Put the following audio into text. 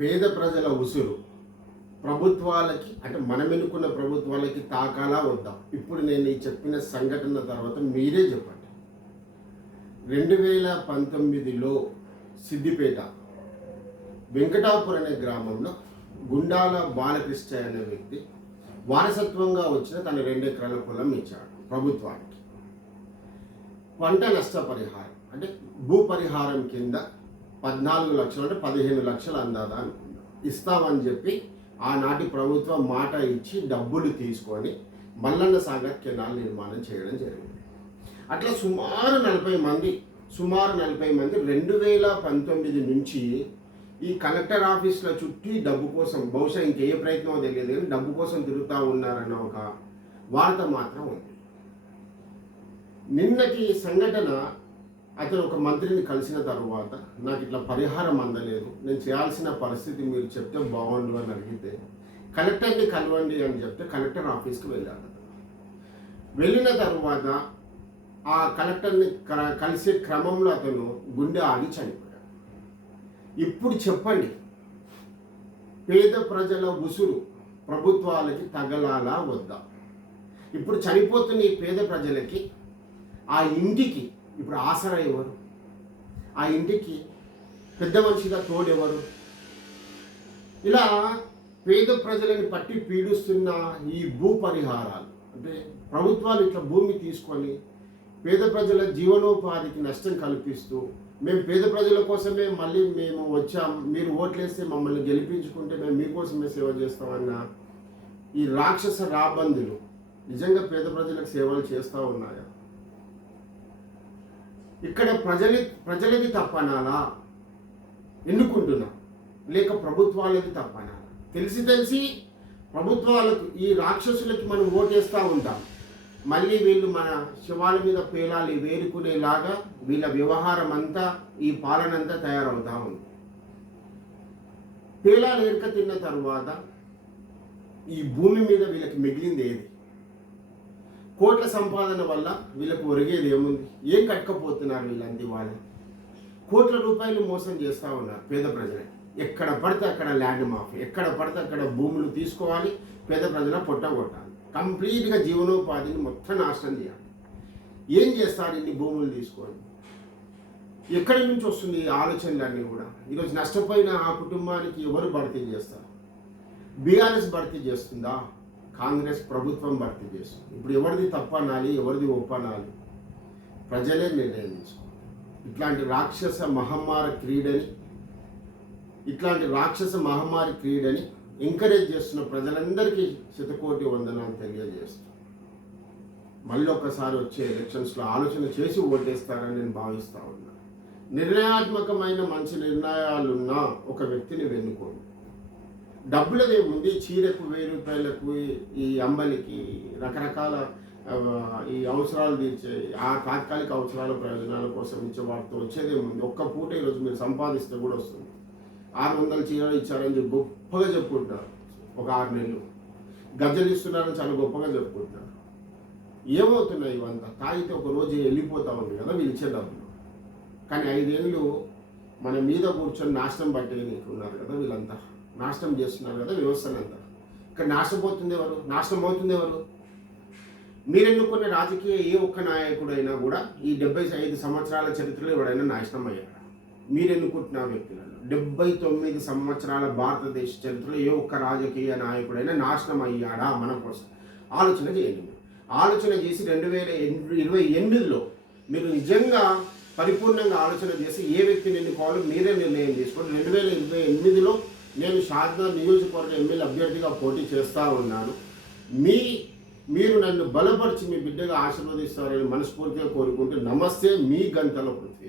పేద ప్రజల ఉసురు ప్రభుత్వాలకి అంటే మనం ఎన్నుకున్న ప్రభుత్వాలకి తాకాలా వద్దా? ఇప్పుడు నేను ఈ చెప్పిన సంఘటన తర్వాత మీరే చెప్పండి. 2019లో సిద్దిపేట వెంకటాపురం అనే గ్రామంలో గుండాల బాలకృష్ణ అనే వ్యక్తి వారసత్వంగా వచ్చిన తన 2 ఎకరాల పొలం ఇచ్చాడు ప్రభుత్వానికి. పంట నష్టపరిహారం అంటే భూపరిహారం కింద 14 లక్షలు అంటే 15 లక్షలు అందాదా అనుకుందాం ఇస్తామని చెప్పి ఆనాటి ప్రభుత్వం మాట ఇచ్చి డబ్బులు తీసుకొని మల్లన్న సాగర్ కెనాల్ నిర్మాణం చేయడం జరిగింది. అట్లా సుమారు 40 మంది 2019 నుంచి ఈ కలెక్టర్ ఆఫీసుల చుట్టూ డబ్బు కోసం, బహుశా ఇంకే ప్రయత్నం తెలియదు కానీ డబ్బు కోసం తిరుగుతూ ఉన్నారన్న ఒక వార్త మాత్రం ఉంది. నిన్నటి సంఘటన, అతను ఒక మంత్రిని కలిసిన తర్వాత నాకు ఇట్లా పరిహారం అందలేదు, నేను చేయాల్సిన పరిస్థితి మీరు చెప్తే బాగుండు అని అడిగితే కలెక్టర్ని కలవండి అని చెప్తే కలెక్టర్ ఆఫీస్కి వెళ్ళాడు. వెళ్ళిన తర్వాత ఆ కలెక్టర్ని కలిసే క్రమంలో అతను గుండె ఆగి చనిపోయాడు. ఇప్పుడు చెప్పండి, పేద ప్రజల ఉసురు ప్రభుత్వాలకి తగలాలా వద్దా? ఇప్పుడు చనిపోతున్న ఈ పేద ప్రజలకి ఆ ఇంటికి ఇప్పుడు ఆసరా ఎవరు? ఆ ఇంటికి పెద్ద మనిషిగా తోడెవరు? ఇలా పేద ప్రజలని పట్టి పీడిస్తున్న ఈ భూ పరిహారాలు అంటే ప్రభుత్వాలు ఇట్లా భూమి తీసుకొని పేద ప్రజల జీవనోపాధికి నష్టం కల్పిస్తూ, మేము పేద ప్రజల కోసమే మళ్ళీ మేము వచ్చాం, మీరు ఓట్లేస్తే మమ్మల్ని గెలిపించుకుంటే మేము మీకోసమే సేవ చేస్తామన్న ఈ రాక్షస రాబందులు నిజంగా పేద ప్రజలకు సేవలు చేస్తూ ఉన్నాయా? ఇక్కడ ప్రజలది తప్పనాలా ఎన్నుకుంటున్నా, లేక ప్రభుత్వాలది తప్పనాలా? తెలిసి ప్రభుత్వాలకు ఈ రాక్షసులకి మనం ఓటేస్తూ ఉంటాం, మళ్ళీ వీళ్ళు మన శవాల మీద పేలాలి వేరుకునేలాగా వీళ్ళ వ్యవహారం అంతా, ఈ పాలన అంతా తయారవుతా ఉంది. పేలాలు ఎరక తిన్న తరువాత ఈ భూమి మీద వీళ్ళకి మిగిలింది ఏది? కోట్ల సంపాదన వల్ల వీళ్ళకు ఒరిగేది ఏముంది? ఏం కట్టకపోతున్నారు వీళ్ళంది? వాళ్ళు కోట్ల రూపాయలు మోసం చేస్తూ ఉన్నారు పేద ప్రజలకి. ఎక్కడ పడితే అక్కడ ల్యాండ్ మాఫీ, ఎక్కడ పడితే అక్కడ భూములు తీసుకోవాలి, పేద ప్రజల పొట్టగొట్టాలి, కంప్లీట్గా జీవనోపాధిని మొత్తం నాశనం చేయాలి. ఏం చేస్తారు ఇన్ని భూములు తీసుకొని? ఎక్కడి నుంచి వస్తుంది ఈ ఆలోచనలన్నీ కూడా? ఈరోజు నష్టపోయిన ఆ కుటుంబానికి ఎవరు భర్తీ చేస్తారు? బీఆర్ఎస్ భర్తీ చేస్తుందా? కాంగ్రెస్ ప్రభుత్వం భర్తీ చేస్తుంది. ఇప్పుడు ఎవరిది తప్పనాలి, ఎవరిది ఒప్పనాలి? ప్రజలే నిర్ణయం తీసుకోవాలి. ఇట్లాంటి రాక్షస మహమ్మారి క్రీడని ఎంకరేజ్ చేస్తున్న ప్రజలందరికీ శతకోటి వందనాలు తెలియజేస్తూ, మళ్ళీ ఒక్కసారి వచ్చే ఎలక్షన్స్లో ఆలోచన చేసి ఓటేస్తారని నేను భావిస్తూ ఉన్నా. నిర్ణయాత్మకమైన మంచి నిర్ణయాలున్న ఒక వ్యక్తిని వెన్నుకోండి. డబ్బులదేముంది? చీరకు 1000 రూపాయలకు, ఈ అంబలికి, రకరకాల ఈ అవసరాలు తీర్చే ఆ తాత్కాలిక అవసరాల ప్రయోజనాల కోసం ఇచ్చే వాటితో వచ్చేదేముంది? ఒక్క పూట ఈరోజు మీరు సంపాదిస్తే కూడా వస్తుంది. 600 చీరలు ఇచ్చారని చెప్పి గొప్పగా చెప్పుకుంటారు. ఒక 6 నెలలు గజ్జలు ఇస్తున్నారని చాలా గొప్పగా చెప్పుకుంటారు. ఏమవుతున్నాయి ఇవంతా? తాగితే ఒక రోజు వెళ్ళిపోతా ఉంది కదా వీళ్ళు ఇచ్చే డబ్బులు. కానీ 5 ఏళ్ళు మన మీద కూర్చొని నాశనం పట్టే ఉన్నారు కదా వీళ్ళంతా, నాశనం చేస్తున్నారు కదా వ్యవస్థనంతా. ఇక్కడ నాశనం అవుతుంది ఎవరు? మీరు ఎన్నుకున్న రాజకీయ ఏ ఒక్క నాయకుడైనా కూడా ఈ 75 సంవత్సరాల చరిత్రలో ఎవడైనా నాశనం అయ్యాడు? మీరు ఎన్నుకుంటున్న వ్యక్తులలో 79 సంవత్సరాల భారతదేశ చరిత్రలో ఏ ఒక్క రాజకీయ నాయకుడైనా నాశనం అయ్యాడా? మన కోసం ఆలోచన చేయండి. ఆలోచన చేసి 2028లో మీరు నిజంగా పరిపూర్ణంగా ఆలోచన చేసి ఏ వ్యక్తిని ఎన్నుకోవాలో మీరే నిర్ణయం తీసుకోండి. 2028లో నేను షాద్నగర్ నియోజకవర్గ ఎమ్మెల్యే అభ్యర్థిగా పోటీ చేస్తూ ఉన్నాను. మీరు నన్ను బలపరిచి మీ బిడ్డగా ఆశీర్వదిస్తారని మనస్ఫూర్తిగా కోరుకుంటూ, నమస్తే, మీ గంటల పృథ్వీ.